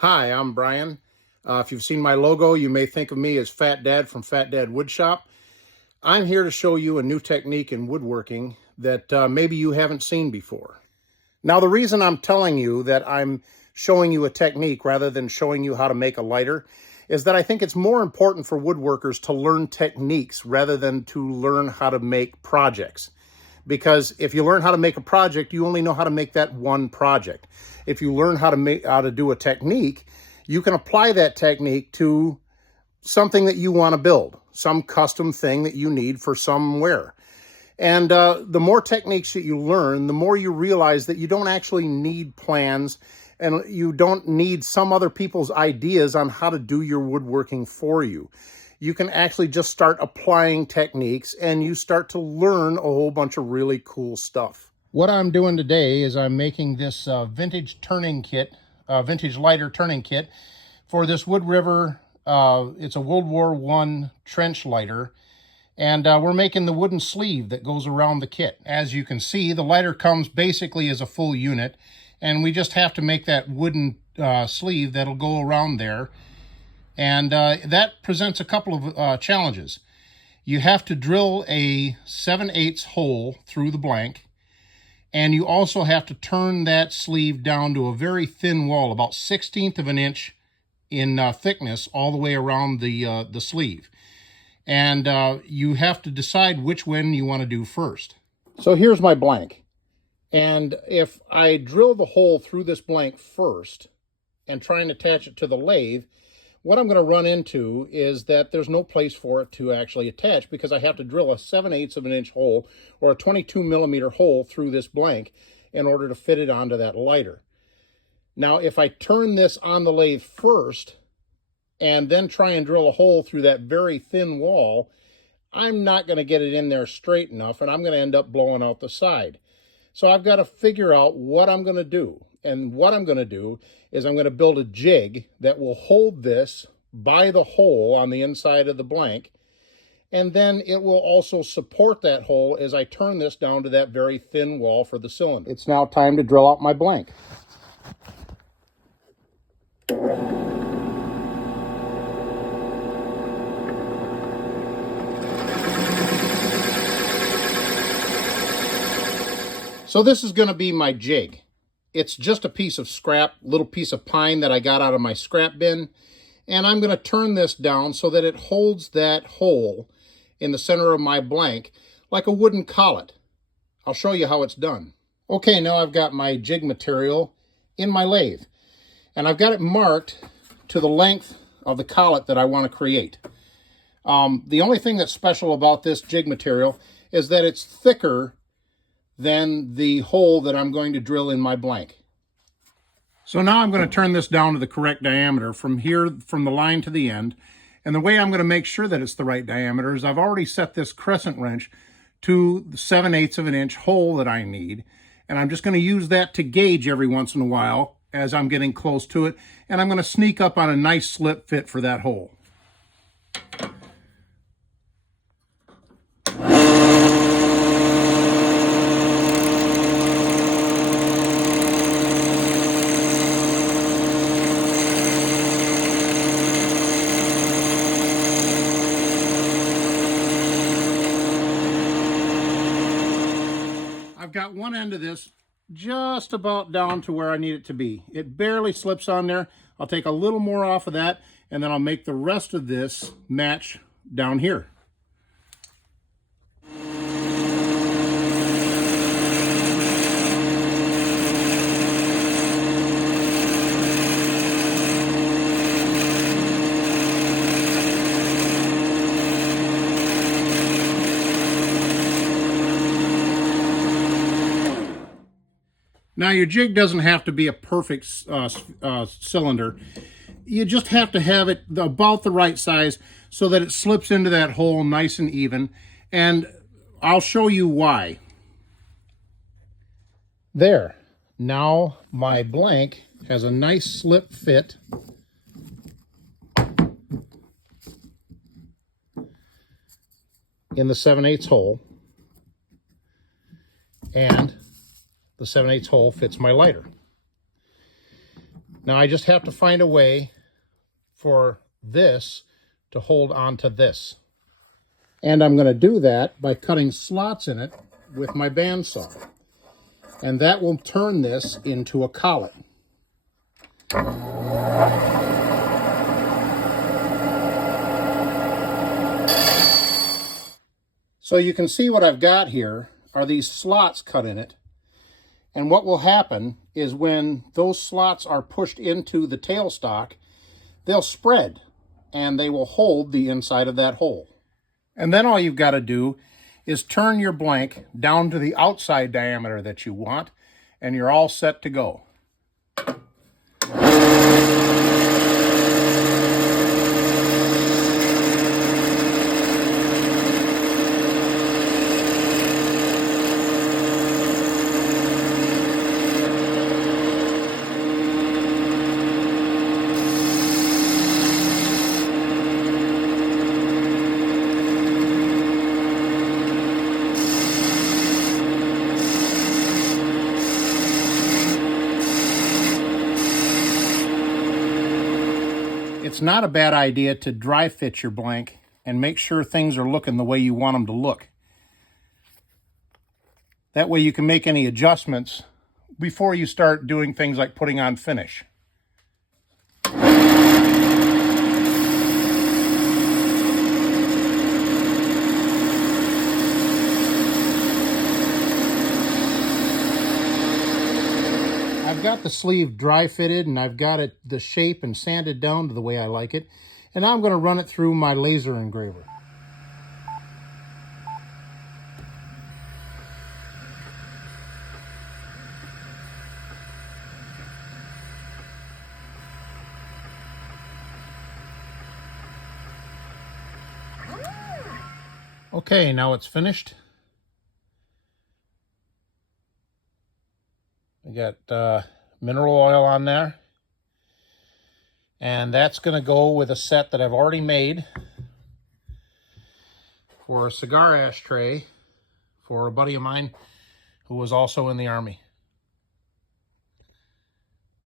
Hi, I'm Brian. If you've seen my logo, you may think of me as Fat Dad from Fat Dad Woodshop. I'm here to show you a new technique in woodworking that maybe you haven't seen before. Now, the reason I'm telling you that I'm showing you a technique rather than showing you how to make a lighter is that I think it's more important for woodworkers to learn techniques rather than to learn how to make projects. Because if you learn how to make a project, you only know how to make that one project. If you learn how to do a technique, you can apply that technique to something that you want to build, some custom thing that you need for somewhere. And the more techniques that you learn, the more you realize that you don't actually need plans and you don't need some other people's ideas on how to do your woodworking for you. You can actually just start applying techniques and you start to learn a whole bunch of really cool stuff. What I'm doing today is I'm making this vintage turning kit, vintage lighter turning kit for this Wood River. It's a World War I trench lighter. And we're making the wooden sleeve that goes around the kit. As you can see, the lighter comes basically as a full unit, and we just have to make that wooden sleeve that'll go around there. And that presents a couple of challenges. You have to drill a 7/8 hole through the blank, and you also have to turn that sleeve down to a very thin wall, about 1/16 of an inch in thickness, all the way around the sleeve. And you have to decide which one you want to do first. So here's my blank. And if I drill the hole through this blank first and try and attach it to the lathe, what I'm going to run into is that there's no place for it to actually attach because I have to drill a 7/8 of an inch hole or a 22 millimeter hole through this blank in order to fit it onto that lighter. Now, if I turn this on the lathe first and then try and drill a hole through that very thin wall, I'm not going to get it in there straight enough, and I'm going to end up blowing out the side. So I've got to figure out what I'm going to do. And what I'm going to do is I'm going to build a jig that will hold this by the hole on the inside of the blank, and then it will also support that hole as I turn this down to that very thin wall for the cylinder. It's now time to drill out my blank. So this is going to be my jig. It's just a piece of scrap, little piece of pine that I got out of my scrap bin. And I'm going to turn this down so that it holds that hole in the center of my blank like a wooden collet. I'll show you how it's done. Okay, now I've got my jig material in my lathe. And I've got it marked to the length of the collet that I want to create. The only thing that's special about this jig material is that it's thicker than the hole that I'm going to drill in my blank. So now I'm going to turn this down to the correct diameter from here, from the line to the end. And the way I'm going to make sure that it's the right diameter is I've already set this crescent wrench to the 7/8 of an inch hole that I need. And I'm just going to use that to gauge every once in a while as I'm getting close to it. And I'm going to sneak up on a nice slip fit for that hole. I've got one end of this just about down to where I need it to be. It barely slips on there. I'll take a little more off of that, and then I'll make the rest of this match down here. Now, your jig doesn't have to be a perfect cylinder. You just have to have it about the right size so that it slips into that hole nice and even. And I'll show you why. There. Now my blank has a nice slip fit. In the 7/8 hole. And the 7/8 hole fits my lighter. Now I just have to find a way for this to hold onto this. And I'm going to do that by cutting slots in it with my bandsaw. And that will turn this into a collet. So you can see what I've got here are these slots cut in it. And what will happen is when those slots are pushed into the tailstock, they'll spread and they will hold the inside of that hole. And then all you've got to do is turn your blank down to the outside diameter that you want, and you're all set to go. It's not a bad idea to dry fit your blank and make sure things are looking the way you want them to look. That way you can make any adjustments before you start doing things like putting on finish. I've got the sleeve dry fitted and I've got it the shape and sanded down to the way I like it. And now I'm going to run it through my laser engraver. Okay, now it's finished. I got mineral oil on there. And that's going to go with a set that I've already made for a cigar ashtray for a buddy of mine who was also in the Army.